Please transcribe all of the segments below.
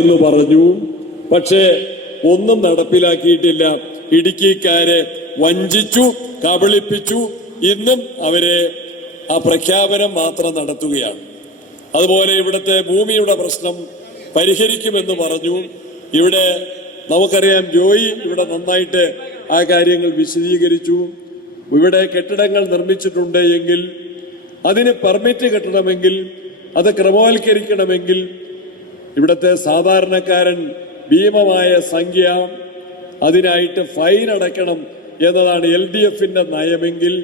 എന്ന് പറഞ്ഞു. പക്ഷേ ഒന്നും നടപ്പിലാക്കിയിട്ടില്ല. ഇടുക്കിക്കാരെ വഞ്ചിച്ചു, കബളിപ്പിച്ചു. ഇന്നും അവരെ ആ പ്രഖ്യാപനം മാത്രം നടത്തുകയാണ്. അതുപോലെ ഇവിടുത്തെ ഭൂമിയുടെ പ്രശ്നം പരിഹരിക്കുമെന്ന് പറഞ്ഞു. ഇവിടെ നമുക്കറിയാം, ജോയി ഇവിടെ നന്നായിട്ട് ആ കാര്യങ്ങൾ വിശദീകരിച്ചു. ഇവിടെ കെട്ടിടങ്ങൾ നിർമ്മിച്ചിട്ടുണ്ട് എങ്കിൽ അതിന് പെർമിറ്റ് കിട്ടണമെങ്കിൽ, അത് ക്രമവൽക്കരിക്കണമെങ്കിൽ ഇവിടുത്തെ സാധാരണക്കാരൻ ഭീമമായ സംഖ്യ അതിനായിട്ട് ഫൈൻ അടയ്ക്കണം എന്നതാണ് LDFന്റെ നയമെങ്കിൽ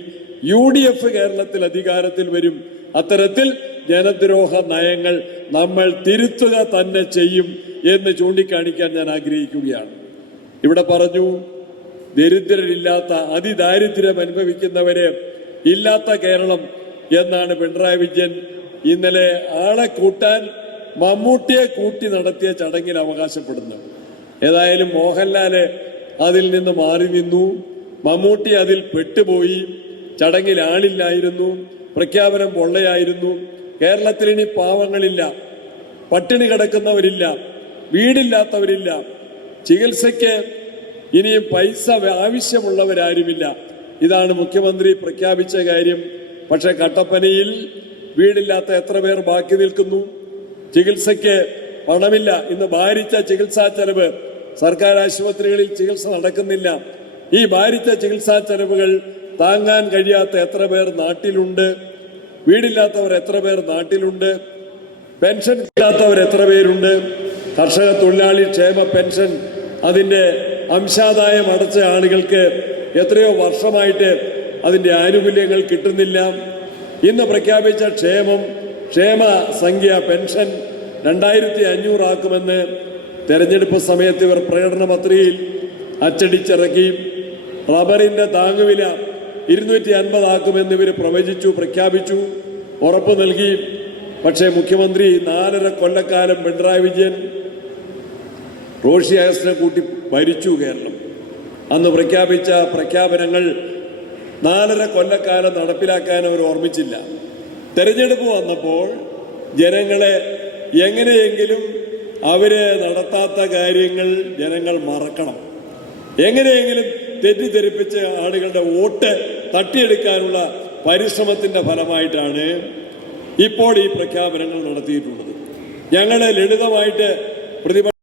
UDF കേരളത്തിൽ അധികാരത്തിൽ വരും. അത്തരത്തിൽ ജനദ്രോഹ നയങ്ങൾ നമ്മൾ തിരുത്തുക തന്നെ ചെയ്യും എന്ന് ചൂണ്ടിക്കാണിക്കാൻ ഞാൻ ആഗ്രഹിക്കുകയാണ്. ഇവിടെ പറഞ്ഞു, ദരിദ്രരില്ലാത്ത, അതിദാരിദ്ര്യം അനുഭവിക്കുന്നവരെ ഇല്ലാത്ത കേരളം എന്നാണ് പിണറായി വിജയൻ ഇന്നലെ ആളെ കൂട്ടാൻ മമ്മൂട്ടിയെ കൂട്ടി നടത്തിയ ചടങ്ങിൽ അവകാശപ്പെടുന്നു. ഏതായാലും മോഹൻലാല് അതിൽ നിന്ന് മാറി നിന്നു, മമ്മൂട്ടി അതിൽ പെട്ടുപോയി. ചടങ്ങിൽ ആളില്ലായിരുന്നു, പ്രഖ്യാപനം പൊള്ളയായിരുന്നു. കേരളത്തിൽ ഇനി പാവങ്ങളില്ല, പട്ടിണി കിടക്കുന്നവരില്ല, വീടില്ലാത്തവരില്ല, ചികിത്സയ്ക്ക് ഇനിയും പൈസ ആവശ്യമുള്ളവരാരുമില്ല. ഇതാണ് മുഖ്യമന്ത്രി പ്രഖ്യാപിച്ച കാര്യം. പക്ഷെ കട്ടപ്പനയിൽ വീടില്ലാത്ത എത്ര പേർ ബാക്കി നിൽക്കുന്നു? ചികിത്സയ്ക്ക് പണമില്ല. ഇന്ന് ഭാരിച്ച ചികിത്സാ ചെലവ്, സർക്കാർ ആശുപത്രികളിൽ ചികിത്സ നടക്കുന്നില്ല. ഈ ഭാരിച്ച ചികിത്സാ ചെലവുകൾ താങ്ങാൻ കഴിയാത്ത എത്ര പേർ നാട്ടിലുണ്ട്? വീടില്ലാത്തവർ എത്ര പേർ നാട്ടിലുണ്ട്? പെൻഷൻ കിട്ടാത്തവർ എത്ര പേരുണ്ട്? കർഷക തൊഴിലാളി ക്ഷേമ പെൻഷൻ അതിൻ്റെ അംശാദായം അടച്ച ആളുകൾക്ക് എത്രയോ വർഷമായിട്ട് അതിൻ്റെ ആനുകൂല്യങ്ങൾ കിട്ടുന്നില്ല. ഇന്ന് പ്രഖ്യാപിച്ച ക്ഷേമ സംഖ്യ പെൻഷൻ 2500 ആക്കുമെന്ന് തെരഞ്ഞെടുപ്പ് സമയത്ത് ഇവർ പ്രകടന പത്രികയിൽ അച്ചടിച്ചിറക്കി. റബ്ബറിന്റെ താങ്ങുവില 250 ആക്കുമെന്ന് ഇവർ പ്രവചിച്ചു, പ്രഖ്യാപിച്ചു, ഉറപ്പ് നൽകി. പക്ഷേ മുഖ്യമന്ത്രി 4.5 കൊല്ലക്കാലം പിണറായി വിജയൻ റോഷി അഗസ്റ്റിനെ കൂട്ടി ഭരിച്ചു കേരളം. അന്ന് പ്രഖ്യാപിച്ച പ്രഖ്യാപനങ്ങൾ 4.5 കൊല്ലക്കാലം നടപ്പിലാക്കാൻ അവർ ഓർമ്മിച്ചില്ല. തെരഞ്ഞെടുപ്പ് വന്നപ്പോൾ ജനങ്ങളെ എങ്ങനെയെങ്കിലും അവര് നടത്താത്ത കാര്യങ്ങൾ ജനങ്ങൾ മറക്കണം, എങ്ങനെയെങ്കിലും തെറ്റിദ്ധരിപ്പിച്ച് ആളുകളുടെ വോട്ട് തട്ടിയെടുക്കാനുള്ള പരിശ്രമത്തിന്റെ ഫലമായിട്ടാണ് ഇപ്പോൾ ഈ പ്രഖ്യാപനങ്ങൾ നടത്തിയിട്ടുള്ളത്. ഞങ്ങളെ ലളിതമായിട്ട്